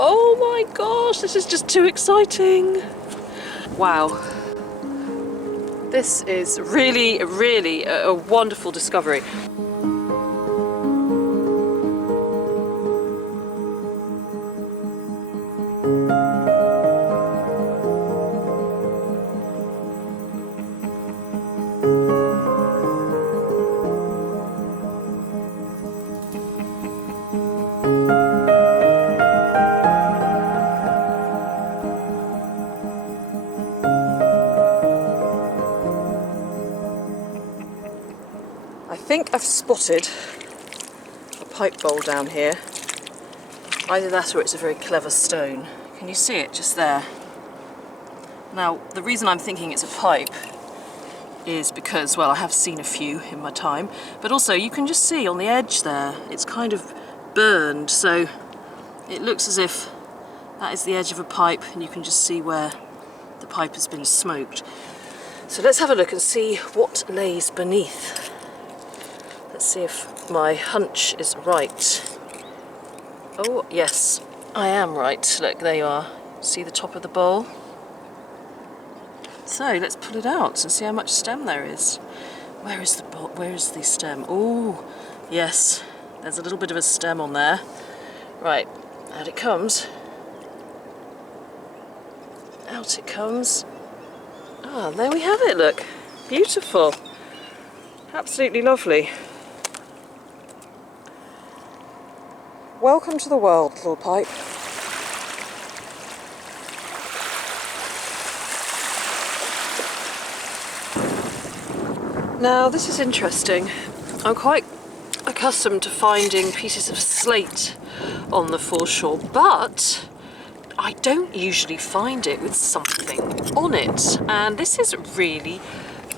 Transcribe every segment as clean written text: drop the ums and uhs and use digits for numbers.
Oh my gosh, this is just too exciting. Wow. This is really, really a wonderful discovery. I think I've spotted a pipe bowl down here. Either that or it's a very clever stone. Can you see it just there? Now, the reason I'm thinking it's a pipe is because, well, I have seen a few in my time, but also you can just see on the edge there, it's kind of burned, so it looks as if that is the edge of a pipe and you can just see where the pipe has been smoked. So let's have a look and see what lays beneath. Let's see if my hunch is right. Oh, yes, I am right. Look, there you are. See the top of the bowl? So let's pull it out and see how much stem there is. Where is the bowl? Where is the stem? Oh, yes, there's a little bit of a stem on there. Right, out it comes. Out it comes. Ah, there we have it, look. Beautiful. Absolutely lovely. Welcome to the world, little pipe. Now, this is interesting. I'm quite accustomed to finding pieces of slate on the foreshore, but I don't usually find it with something on it. And this is really,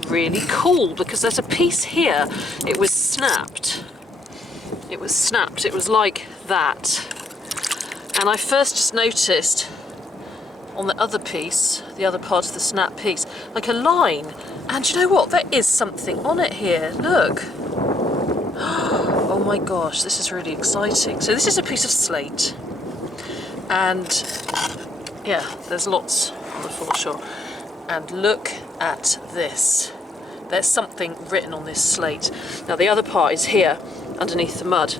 really cool because there's a piece here. It was snapped. It was snapped. It was like that. And I first just noticed on the other piece, the other part of the snap piece, like a line. And you know what? There is something on it here. Look. Oh my gosh, this is really exciting. So this is a piece of slate. And yeah, there's lots on the foreshore. And look at this. There's something written on this slate. Now the other part is here, underneath the mud.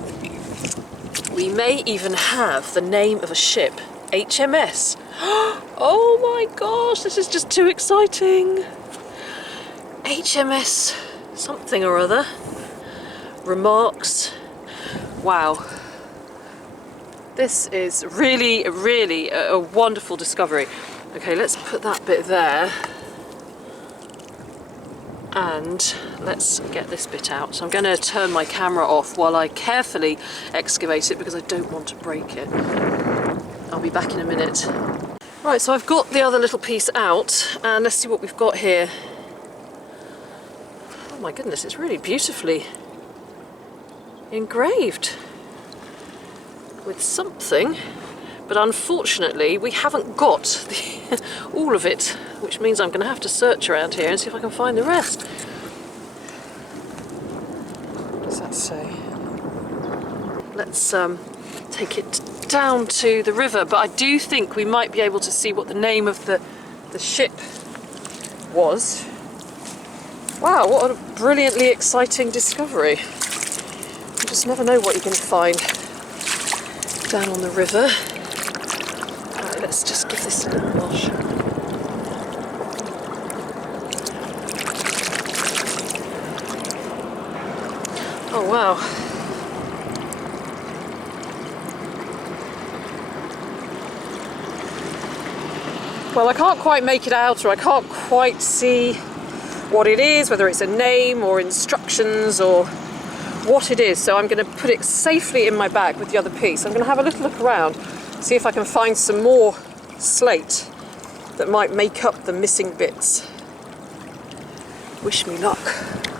We may even have the name of a ship, HMS. Oh my gosh, this is just too exciting. HMS something or other. Remarks. Wow. This is really, really a wonderful discovery. Okay, let's put that bit there. And let's get this bit out. So I'm going to turn my camera off while I carefully excavate it because I don't want to break it. I'll be back in a minute. Right, so I've got the other little piece out and let's see what we've got here. Oh my goodness, it's really beautifully engraved with something, but unfortunately we haven't got all of it, which means I'm going to have to search around here and see if I can find the rest. What does that say? Let's take it down to the river, but I do think we might be able to see what the name of the ship was. Wow, what a brilliantly exciting discovery. You just never know what you're going to find down on the river. Right, let's just give this a little wash. Oh wow. Well, I can't quite make it out, or I can't quite see what it is, whether it's a name or instructions or what it is, so I'm going to put it safely in my bag with the other piece. I'm going to have a little look around, see if I can find some more slate that might make up the missing bits. Wish me luck.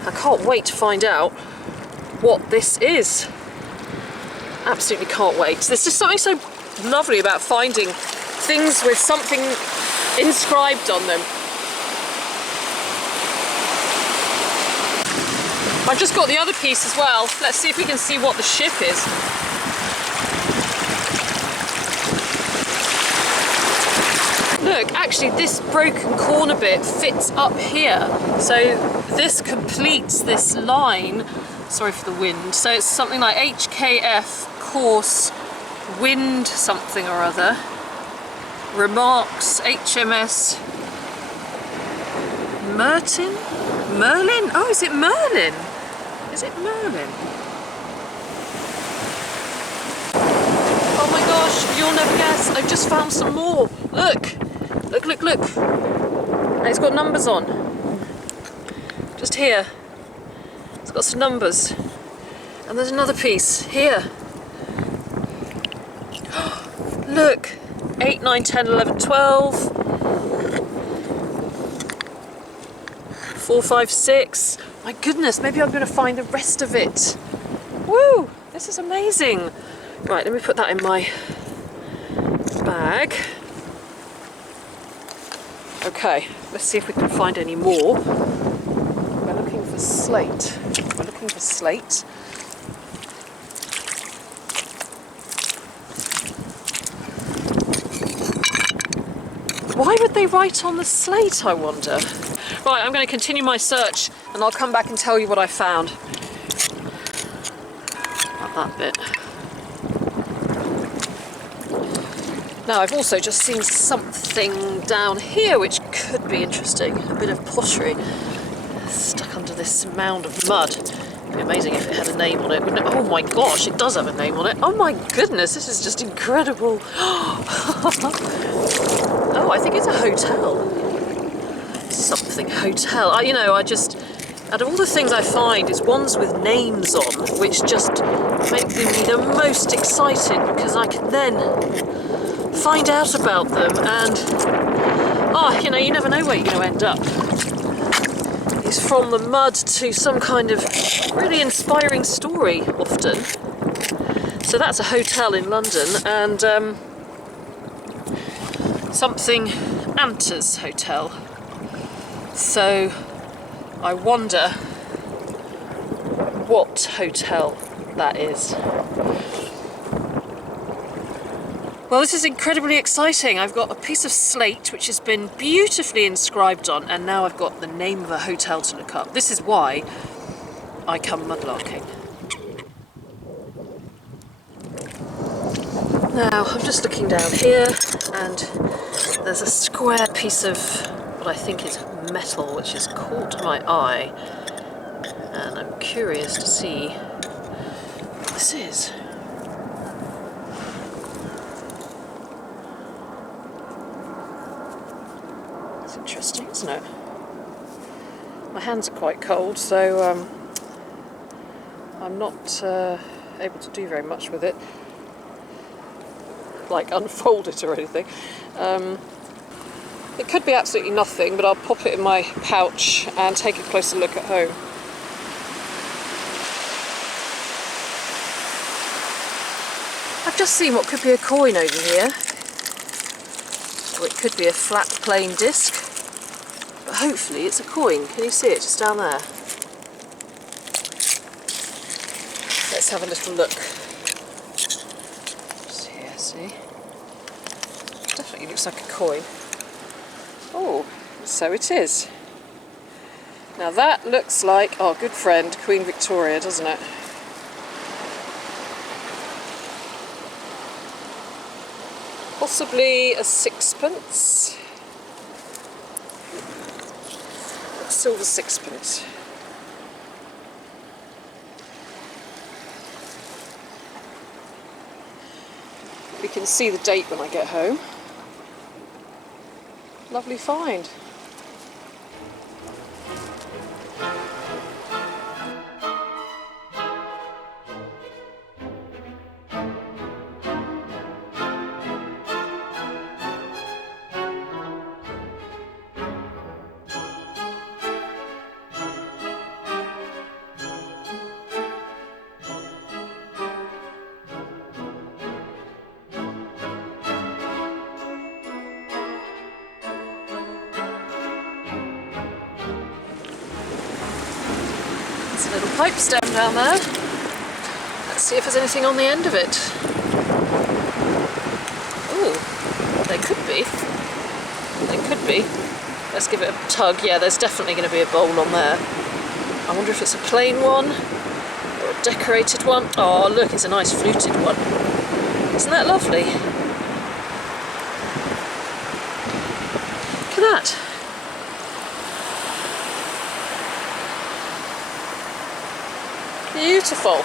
I can't wait to find out what this is. Absolutely can't wait. There's just something so lovely about finding things with something inscribed on them. I've just got the other piece as well. Let's see if we can see what the ship is. look, actually this broken corner bit fits up here. So this completes this line. Sorry for the wind. So it's something like HKF course wind something or other. Remarks HMS Merlin? Oh, is it Merlin? Is it Merlin? Oh my gosh, you'll never guess. I've just found some more. Look. Look, look, look. And it's got numbers on. Just here. It's got some numbers. And there's another piece here. Look. 8, 9, 10, 11, 12. 4, 5, 6. My goodness, maybe I'm going to find the rest of it. Woo! This is amazing. Right, let me put that in my bag. Okay, let's see if we can find any more. We're looking for slate. We're looking for slate. Why would they write on the slate, I wonder? Right, I'm going to continue my search and I'll come back and tell you what I found. About that bit. Now, I've also just seen something down here which could be interesting. A bit of pottery stuck under this mound of mud. It'd be amazing if it had a name on it, wouldn't it? Oh my gosh, it does have a name on it. Oh my goodness, this is just incredible. Oh, I think it's a hotel. Something hotel. You know, I just, out of all the things I find, is ones with names on, which just make me the most excited because I can then find out about them and, you know, you never know where you're going to end up. It's from the mud to some kind of really inspiring story, often. So that's a hotel in London, and something Anta's Hotel. So I wonder what hotel that is. Well, this is incredibly exciting. I've got a piece of slate which has been beautifully inscribed on, and now I've got the name of a hotel to look up. This is why I come mudlarking. Now, I'm just looking down here, and there's a square piece of what I think is metal which has caught my eye, and I'm curious to see what this is. It's interesting, isn't it? My hands are quite cold, so I'm not able to do very much with it, like unfold it or anything. It could be absolutely nothing, but I'll pop it in my pouch and take a closer look at home. I've just seen what could be a coin over here. Or it could be a flat plain disc. But hopefully it's a coin. Can you see it just down there? Let's have a little look. Just here, see? Definitely looks like a coin. Oh, so it is. Now that looks like our good friend Queen Victoria, doesn't it? Possibly a sixpence. A silver sixpence. We can see the date when I get home. Lovely find. There's a little pipe stem down there. Let's see if there's anything on the end of it. Oh, there could be. be. Let's give it a tug. Yeah, there's definitely going to be a bowl on there. I wonder if it's a plain one or a decorated one. Oh, look, it's a nice fluted one. Isn't that lovely? Look at that. Beautiful.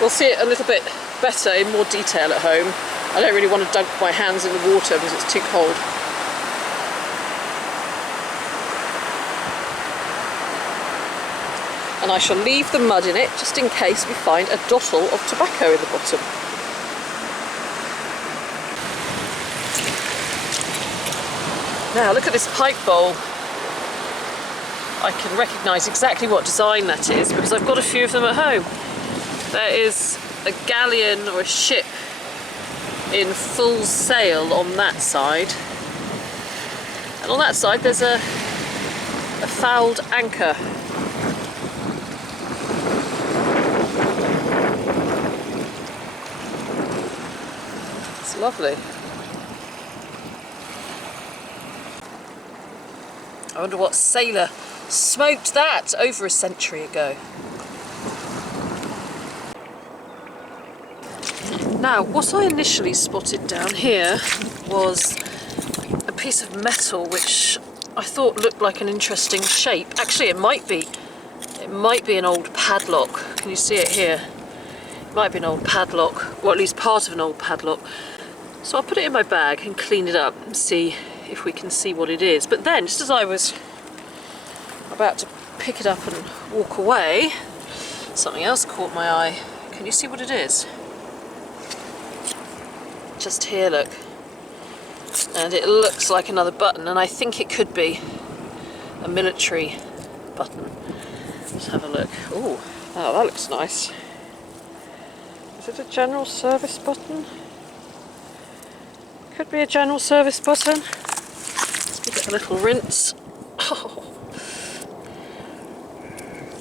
We'll see it a little bit better in more detail at home. I don't really want to dunk my hands in the water because it's too cold. And I shall leave the mud in it just in case we find a dottle of tobacco in the bottom. Now look at this pipe bowl. I can recognise exactly what design that is because I've got a few of them at home. There is a galleon or a ship in full sail on that side, and on that side there's a fouled anchor. It's lovely. I wonder what sailor smoked that over a century ago. Now, what I initially spotted down here was a piece of metal which I thought looked like an interesting shape. Actually, it might be an old padlock. Can you see it here? It might be an old padlock, or at least part of an old padlock. So I'll put it in my bag and clean it up and see if we can see what it is. But then, just as I was about to pick it up and walk away, something else caught my eye. Can you see what it is? Just here, look. And it looks like another button, and I think it could be a military button. Let's have a look. Ooh, oh, that looks nice. Is it a general service button? Could be a general service button. Let's give it a little rinse. Oh.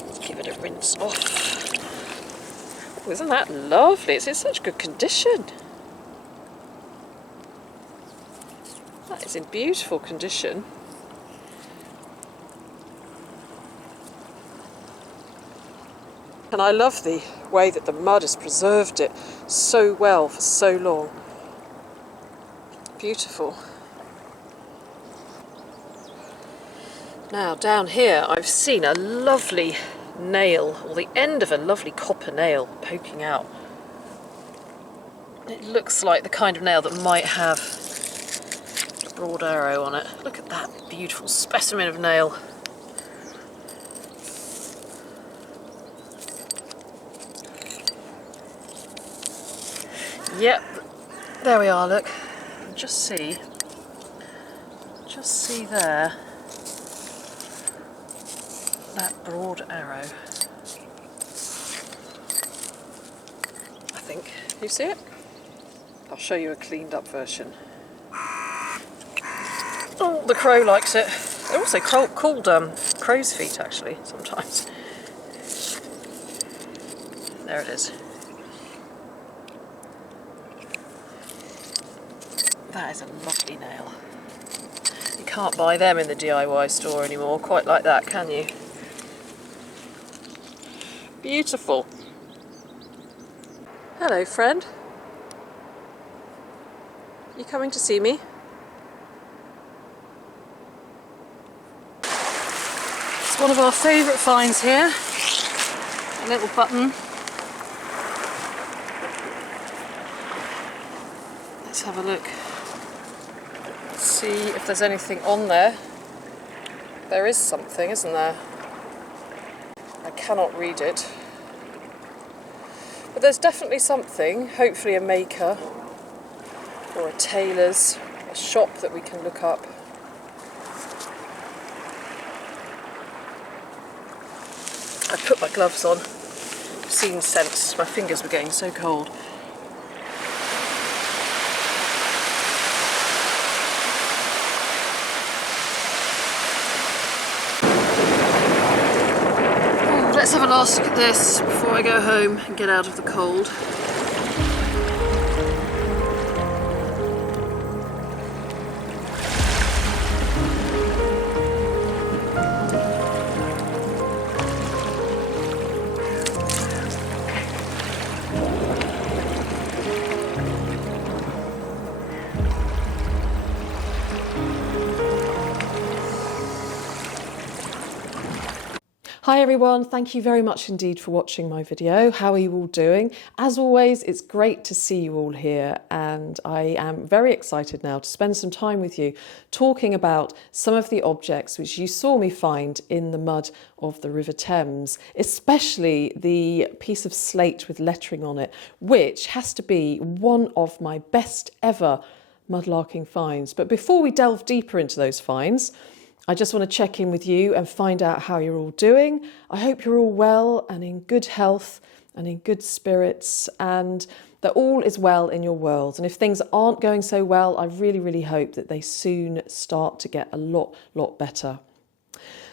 Let's give it a rinse off. Oh, isn't that lovely? It's in such good condition. That is in beautiful condition. And I love the way that the mud has preserved it so well for so long. Beautiful. Now down here I've seen a lovely nail, or the end of a lovely copper nail poking out. It looks like the kind of nail that might have broad arrow on it. Look at that beautiful specimen of nail. Yep, there we are, look. Just see there, that broad arrow. I think. Can you see it? I'll show you a cleaned up version. Oh, the crow likes it. They're also called crow's feet, actually, sometimes. There it is. That is a lovely nail. You can't buy them in the DIY store anymore, quite like that, can you? Beautiful. Hello, friend. You coming to see me? One of our favourite finds here, a little button. Let's have a look. See if there's anything on there. There is something, isn't there? I cannot read it. But there's definitely something, hopefully a maker or a tailor's, a shop that we can look up. I put my gloves on. I've seen scents. My fingers were getting so cold. Ooh, let's have a last look at this before I go home and get out of the cold. Hi everyone, thank you very much indeed for watching my video. How are you all doing? As always, it's great to see you all here, and I am very excited now to spend some time with you talking about some of the objects which you saw me find in the mud of the River Thames, especially the piece of slate with lettering on it, which has to be one of my best ever mudlarking finds. But before we delve deeper into those finds, I just want to check in with you and find out how you're all doing. I hope you're all well and in good health and in good spirits, and that all is well in your world. And if things aren't going so well, I really, really hope that they soon start to get a lot better.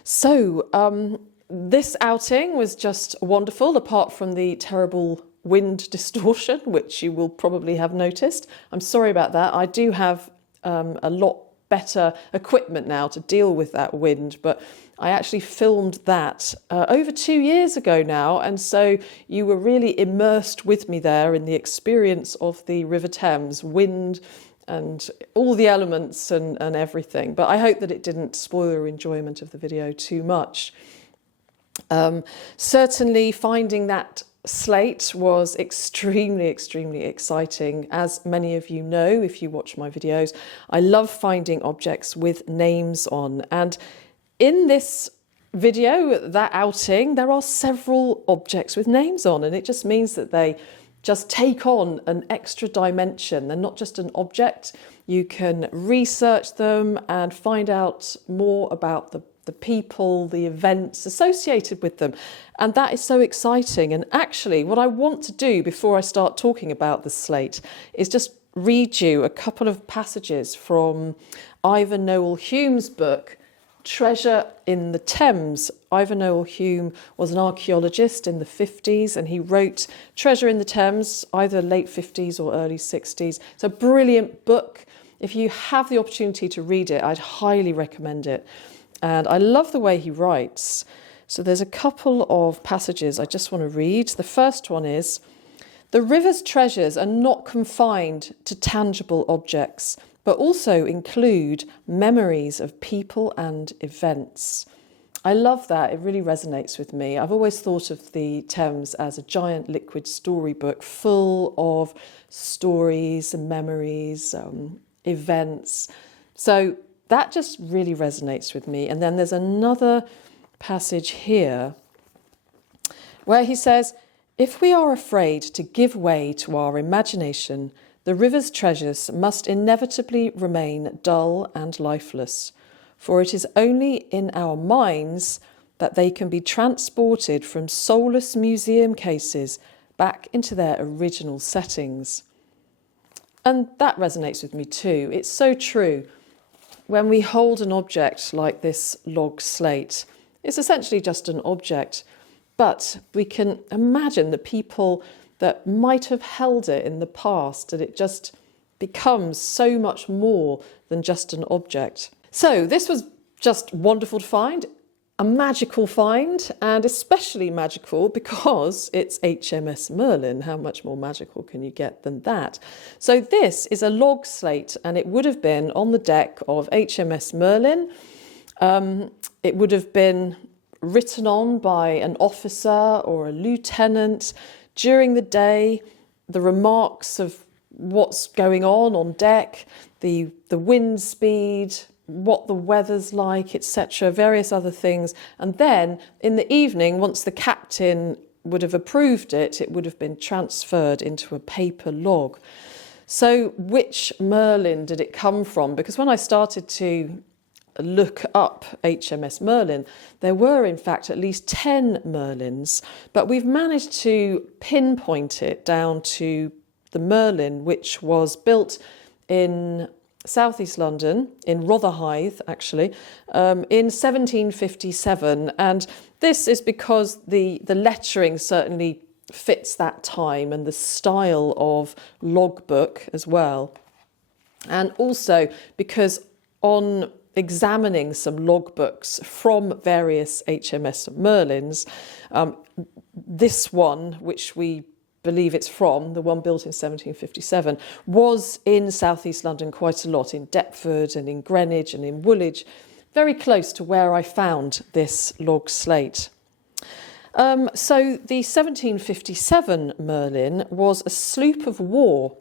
So this outing was just wonderful, apart from the terrible wind distortion, which you will probably have noticed. I'm sorry about that. I do have a lot better equipment now to deal with that wind, but I actually filmed that over 2 years ago now, and so you were really immersed with me there in the experience of the River Thames, wind and all the elements and everything. But I hope that it didn't spoil your enjoyment of the video too much. Certainly finding that slate was extremely exciting. As many of you know, if you watch my videos, I love finding objects with names on, and in this video, that outing, there are several objects with names on, and it just means that they just take on an extra dimension. They're not just an object. You can research them and find out more about the people, the events associated with them. And that is so exciting. And actually, what I want to do before I start talking about the slate is just read you a couple of passages from Ivor Noel Hume's book, Treasure in the Thames. Ivor Noel Hume was an archaeologist in the 50s, and he wrote Treasure in the Thames, either late 50s or early 60s. It's a brilliant book. If you have the opportunity to read it, I'd highly recommend it. And I love the way he writes. So there's a couple of passages I just want to read. The first one is, "The river's treasures are not confined to tangible objects, but also include memories of people and events." I love that. It really resonates with me. I've always thought of the Thames as a giant liquid storybook full of stories and memories, events. So that just really resonates with me. And then there's another passage here where he says, "If we are afraid to give way to our imagination, the river's treasures must inevitably remain dull and lifeless, for it is only in our minds that they can be transported from soulless museum cases back into their original settings." And that resonates with me too. It's so true. When we hold an object like this log slate, it's essentially just an object, but we can imagine the people that might have held it in the past, and it just becomes so much more than just an object. So this was just wonderful to find, a magical find, and especially magical because it's HMS Merlin. How much more magical can you get than that? So this is a log slate, and it would have been on the deck of HMS Merlin. It would have been written on by an officer or a lieutenant during the day, the remarks of what's going on deck, the wind speed, what the weather's like, etc., various other things. And then in the evening, once the captain would have approved it, it would have been transferred into a paper log. So which Merlin did it come from? Because when I started to look up HMS Merlin, there were in fact at least 10 Merlins, but we've managed to pinpoint it down to the Merlin, which was built in southeast London, in Rotherhithe actually, in 1757. And this is because the lettering certainly fits that time and the style of logbook as well. And also because on examining some logbooks from various HMS Merlins, this one, which we believe it's from, the one built in 1757, was in southeast London quite a lot, in Deptford and in Greenwich and in Woolwich, very close to where I found this log slate. So the 1757 Merlin was a sloop of war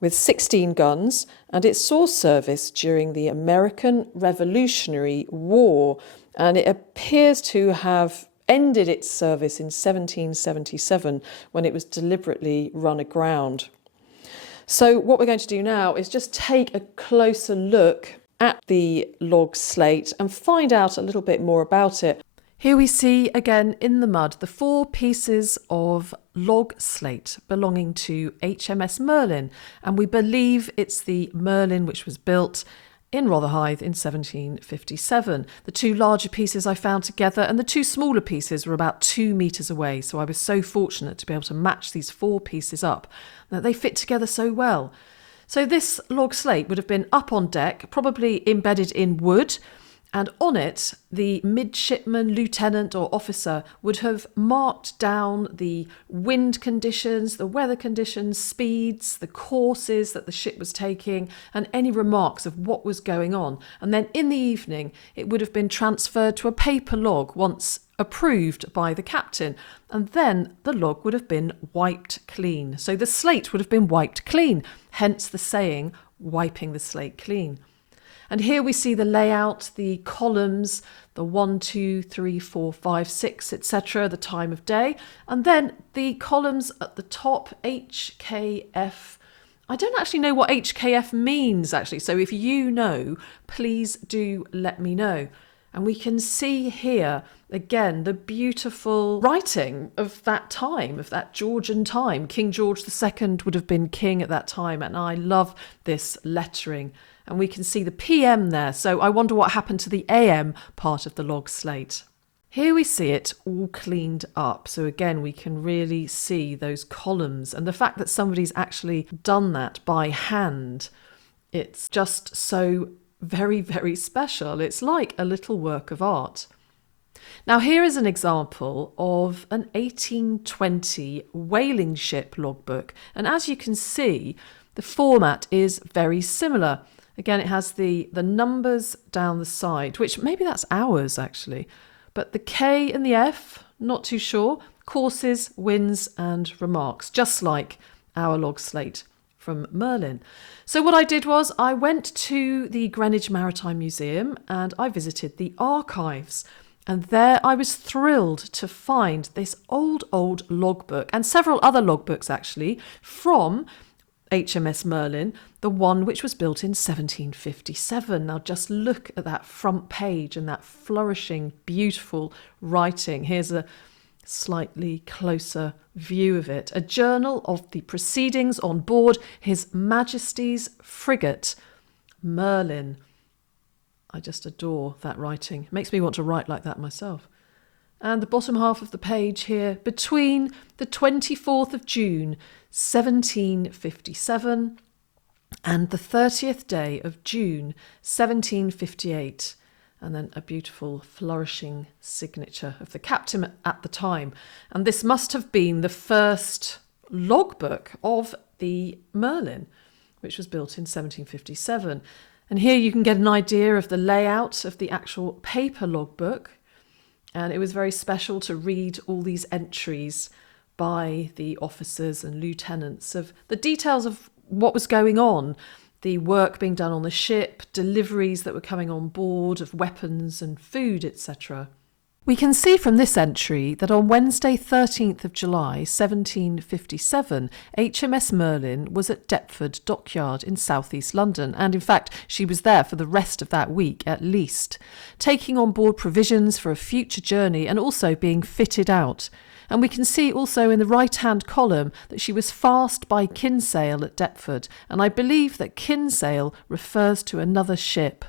with 16 guns, and it saw service during the American Revolutionary War, and it appears to have ended its service in 1777 when it was deliberately run aground. So what we're going to do now is just take a closer look at the log slate and find out a little bit more about it. Here we see again in the mud the 4 pieces of log slate belonging to HMS Merlin, and we believe it's the Merlin which was built in Rotherhithe in 1757. The 2 larger pieces I found together and the 2 smaller pieces were about 2 metres away, so I was so fortunate to be able to match these 4 pieces up, that they fit together so well. So this log slate would have been up on deck, probably embedded in wood, and on it, the midshipman, lieutenant or officer would have marked down the wind conditions, the weather conditions, speeds, the courses that the ship was taking, and any remarks of what was going on. And then in the evening, it would have been transferred to a paper log once approved by the captain. And then the log would have been wiped clean. So the slate would have been wiped clean, hence the saying, wiping the slate clean. And here we see the layout, the columns, the 1, 2, 3, 4, 5, 6, etc., the time of day. And then the columns at the top, HKF. I don't actually know what HKF means, actually. So if you know, please do let me know. And we can see here, again, the beautiful writing of that time, of that Georgian time. King George II would have been king at that time. And I love this lettering. And we can see the PM there, so I wonder what happened to the AM part of the log slate. Here we see it all cleaned up, so again we can really see those columns and the fact that somebody's actually done that by hand. It's just so very, very special. It's like a little work of art. Now here is an example of an 1820 whaling ship logbook, and as you can see, the format is very similar. Again, it has the numbers down the side, which maybe that's hours actually, but the K and the F, not too sure, courses, winds and remarks, just like our log slate from Merlin. So what I did was I went to the Greenwich Maritime Museum and I visited the archives. And there I was thrilled to find this old logbook and several other logbooks actually from HMS Merlin, the one which was built in 1757. Now just look at that front page and that flourishing, beautiful writing. Here's a slightly closer view of it. A journal of the proceedings on board His Majesty's frigate, Merlin. I just adore that writing. It makes me want to write like that myself. And the bottom half of the page here, between the 24th of June, 1757 and the 30th day of June 1758, and then a beautiful flourishing signature of the captain at the time. And this must have been the first logbook of the Merlin, which was built in 1757. And here you can get an idea of the layout of the actual paper logbook, and it was very special to read all these entries by the officers and lieutenants of the details of what was going on, the work being done on the ship, deliveries that were coming on board of weapons and food, etc. We can see from this entry that on Wednesday 13th of July 1757, HMS Merlin was at Deptford Dockyard in southeast London, and in fact she was there for the rest of that week at least, taking on board provisions for a future journey and also being fitted out. And we can see also in the right-hand column that she was fast by Kinsale at Deptford, and I believe that Kinsale refers to another ship.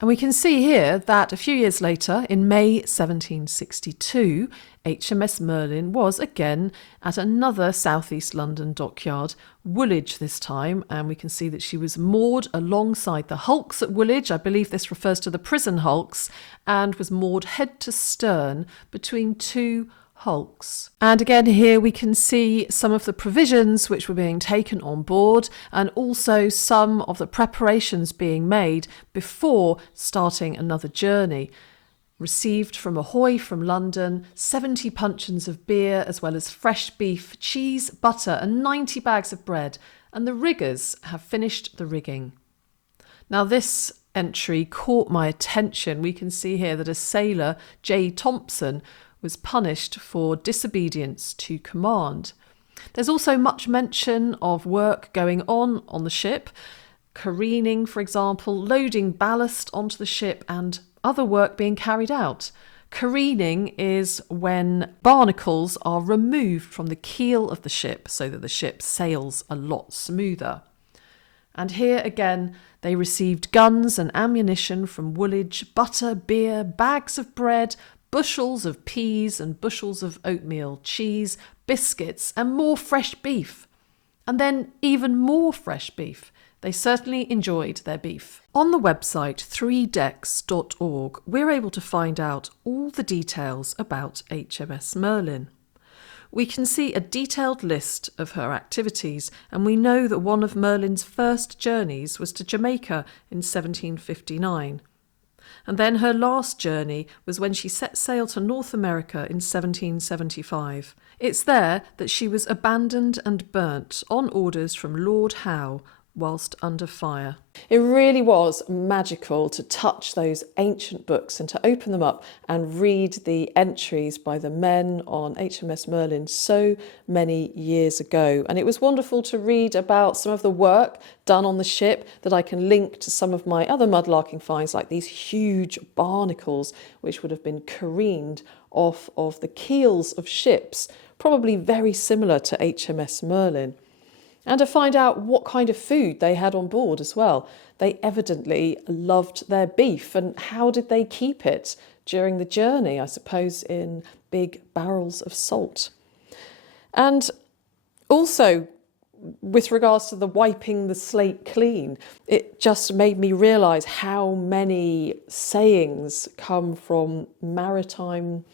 And we can see here that a few years later, in May 1762, HMS Merlin was again at another southeast London dockyard, Woolwich this time, and we can see that she was moored alongside the hulks at Woolwich. I believe this refers to the prison hulks, and was moored head to stern between 2 hulks. And again here we can see some of the provisions which were being taken on board, and also some of the preparations being made before starting another journey. Received from Ahoy from London, 70 puncheons of beer, as well as fresh beef, cheese, butter and 90 bags of bread, and the riggers have finished the rigging. Now this entry caught my attention. We can see here that a sailor, J. Thompson, was punished for disobedience to command. There's also much mention of work going on the ship, careening, for example, loading ballast onto the ship and other work being carried out. Careening is when barnacles are removed from the keel of the ship so that the ship sails a lot smoother. And here again, they received guns and ammunition from Woolwich, butter, beer, bags of bread, bushels of peas and bushels of oatmeal, cheese, biscuits, and more fresh beef. And then even more fresh beef. They certainly enjoyed their beef. On the website 3decks.org, we're able to find out all the details about HMS Merlin. We can see a detailed list of her activities, and we know that one of Merlin's first journeys was to Jamaica in 1759. And then her last journey was when she set sail to North America in 1775. It's there that she was abandoned and burnt on orders from Lord Howe whilst under fire. It really was magical to touch those ancient books and to open them up and read the entries by the men on HMS Merlin so many years ago. And it was wonderful to read about some of the work done on the ship that I can link to some of my other mudlarking finds, like these huge barnacles which would have been careened off of the keels of ships, probably very similar to HMS Merlin. And to find out what kind of food they had on board as well. They evidently loved their beef, and how did they keep it during the journey? I suppose in big barrels of salt. And also, with regards to the wiping the slate clean, it just made me realise how many sayings come from maritime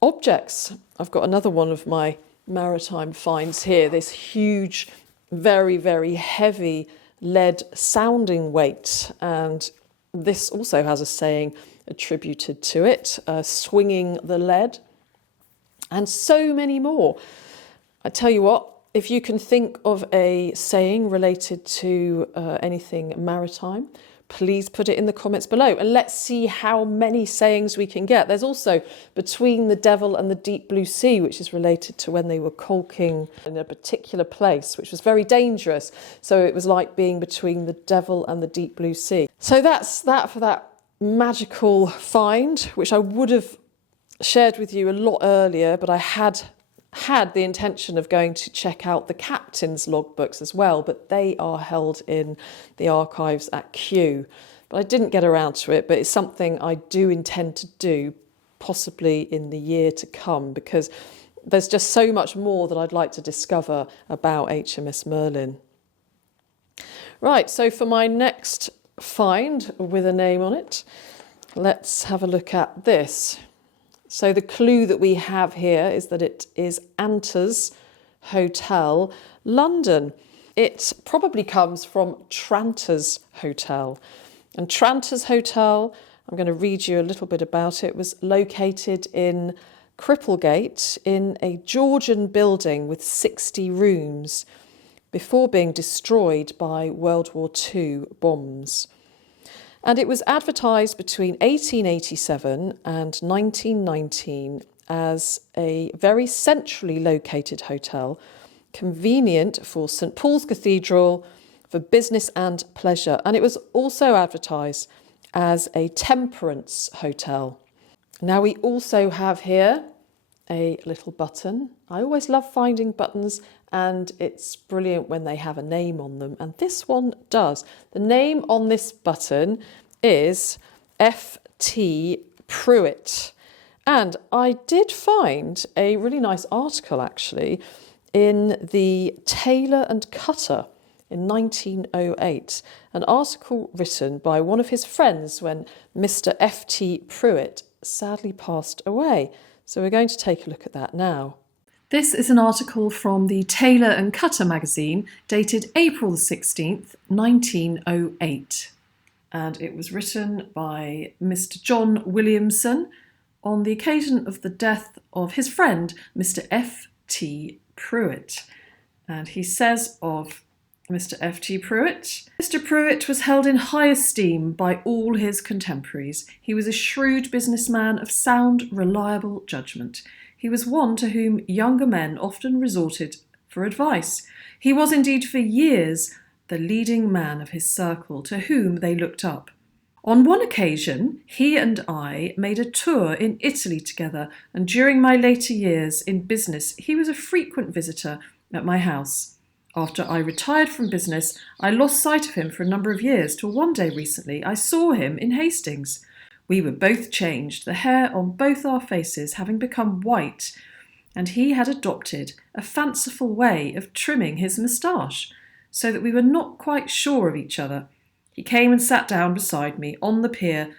objects. I've got another one of my maritime finds here, this huge, very, very heavy lead sounding weight. And this also has a saying attributed to it, swinging the lead, and so many more. I tell you what, if you can think of a saying related to anything maritime, please put it in the comments below and let's see how many sayings we can get. There's also between the devil and the deep blue sea, which is related to when they were caulking in a particular place, which was very dangerous. So it was like being between the devil and the deep blue sea. So that's that for that magical find, which I would have shared with you a lot earlier, but I had the intention of going to check out the captain's logbooks as well, but they are held in the archives at Kew. But I didn't get around to it, but it's something I do intend to do, possibly in the year to come, because there's just so much more that I'd like to discover about HMS Merlin. Right, so for my next find with a name on it, let's have a look at this. So the clue that we have here is that it is Anta's Hotel, London. It probably comes from Tranter's Hotel. And Tranter's Hotel, I'm going to read you a little bit about it, was located in Cripplegate in a Georgian building with 60 rooms before being destroyed by World War II bombs. And it was advertised between 1887 and 1919 as a very centrally located hotel, convenient for St Paul's Cathedral, for business and pleasure. And it was also advertised as a temperance hotel. Now we also have here a little button. I always love finding buttons, and it's brilliant when they have a name on them, and this one does. The name on this button is F.T. Pruitt, and I did find a really nice article actually in the Tailor and Cutter in 1908, an article written by one of his friends when Mr. F.T. Pruitt sadly passed away. So we're going to take a look at that now. This is an article from the Tailor and Cutter magazine dated April the 16th, 1908. and it was written by Mr. John Williamson on the occasion of the death of his friend, Mr. F.T. Pruitt. And he says of Mr. F.T. Pruitt, Mr. Pruitt was held in high esteem by all his contemporaries. He was a shrewd businessman of sound, reliable judgment. He was one to whom younger men often resorted for advice. He was indeed for years the leading man of his circle, to whom they looked up. On one occasion, he and I made a tour in Italy together, and during my later years in business, he was a frequent visitor at my house. After I retired from business, I lost sight of him for a number of years, till one day recently I saw him in Hastings. We were both changed, the hair on both our faces having become white, and he had adopted a fanciful way of trimming his moustache, so that we were not quite sure of each other. He came and sat down beside me on the pier,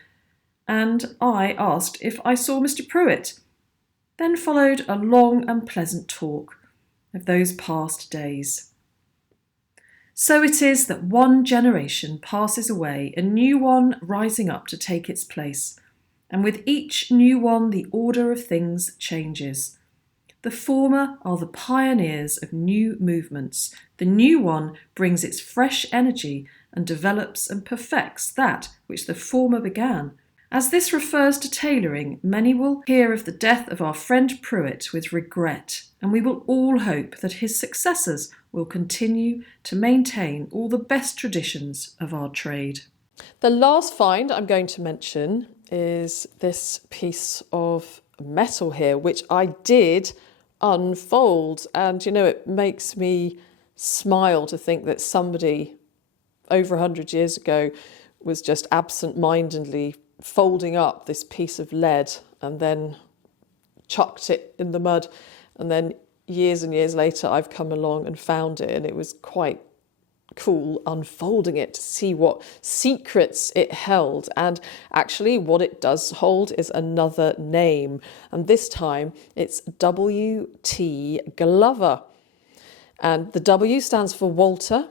and I asked if I saw Mr. Pruitt. Then followed a long and pleasant talk of those past days. So it is that one generation passes away, a new one rising up to take its place, and with each new one the order of things changes. The former are the pioneers of new movements. The new one brings its fresh energy and develops and perfects that which the former began. As this refers to tailoring, many will hear of the death of our friend Pruitt with regret, and we will all hope that his successors will continue to maintain all the best traditions of our trade. The last find I'm going to mention is this piece of metal here, which I did unfold, and it makes me smile to think that somebody over 100 years ago was just absent-mindedly folding up this piece of lead and then chucked it in the mud, and then years and years later I've come along and found it, and it was quite cool unfolding it to see what secrets it held. And actually what it does hold is another name, and this time it's W.T. Glover, and the W stands for Walter,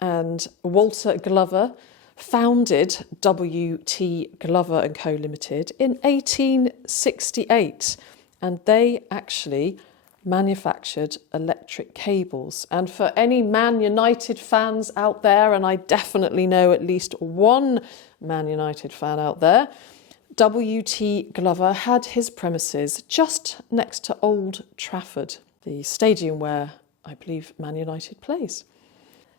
and Walter Glover founded W.T. Glover & Co Limited in 1868, and they actually manufactured electric cables. And for any Man United fans out there, and I definitely know at least one Man United fan out there, W.T. Glover had his premises just next to Old Trafford, the stadium where I believe Man United plays.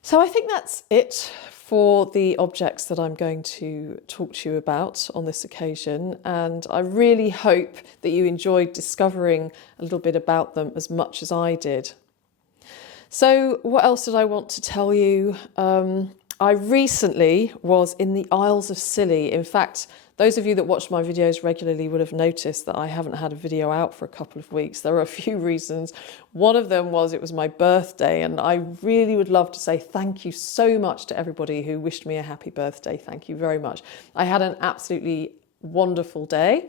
So I think that's it for the objects that I'm going to talk to you about on this occasion, and I really hope that you enjoyed discovering a little bit about them as much as I did. So what else did I want to tell you? I recently was in the Isles of Scilly. In fact, those of you that watch my videos regularly would have noticed that I haven't had a video out for a couple of weeks. There are a few reasons. One of them was it was my birthday, and I really would love to say thank you so much to everybody who wished me a happy birthday. Thank you very much. I had an absolutely wonderful day.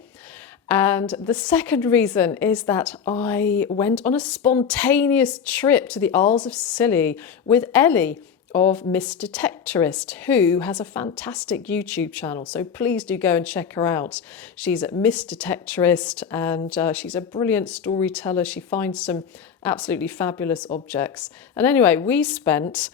And the second reason is that I went on a spontaneous trip to the Isles of Scilly with Ellie of Miss Detectorist, who has a fantastic YouTube channel, so please do go and check her out. She's at Miss Detectorist, and she's a brilliant storyteller. She finds some absolutely fabulous objects. And anyway, we spent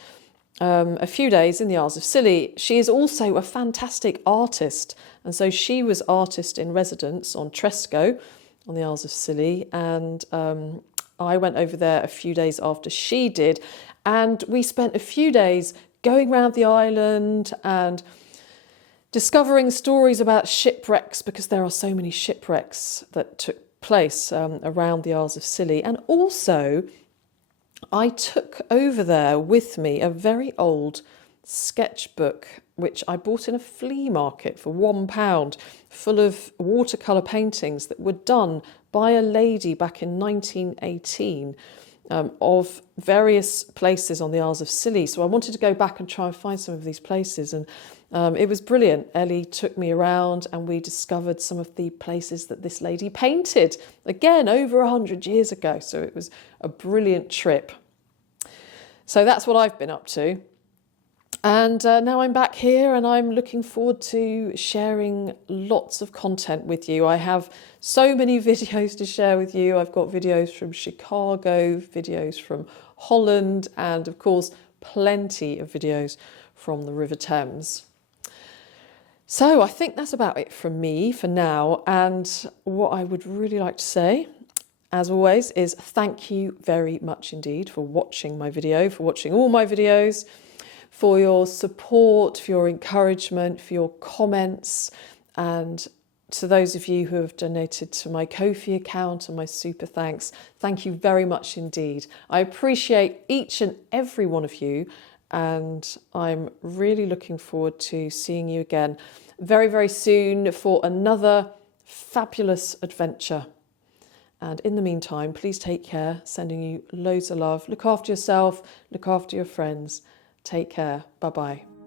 a few days in the Isles of Scilly. She is also a fantastic artist, and so she was artist in residence on Tresco on the Isles of Scilly, and I went over there a few days after she did, and we spent a few days going around the island and discovering stories about shipwrecks, because there are so many shipwrecks that took place around the Isles of Scilly. And also I took over there with me a very old sketchbook which I bought in a flea market for £1, full of watercolour paintings that were done by a lady back in 1918 of various places on the Isles of Scilly. So I wanted to go back and try and find some of these places, and it was brilliant. Ellie took me around and we discovered some of the places that this lady painted, again over 100 years ago. So it was a brilliant trip. So that's what I've been up to. And now I'm back here and I'm looking forward to sharing lots of content with you. I have so many videos to share with you. I've got videos from Chicago, videos from Holland, and of course, plenty of videos from the River Thames. So I think that's about it from me for now. And what I would really like to say, as always, is thank you very much indeed for watching my video, for watching all my videos, for your support, for your encouragement, for your comments, and to those of you who have donated to my Ko-fi account and my super thanks, thank you very much indeed. I appreciate each and every one of you, and I'm really looking forward to seeing you again very, very soon for another fabulous adventure. And in the meantime, please take care, sending you loads of love. Look after yourself, look after your friends. Take care. Bye-bye.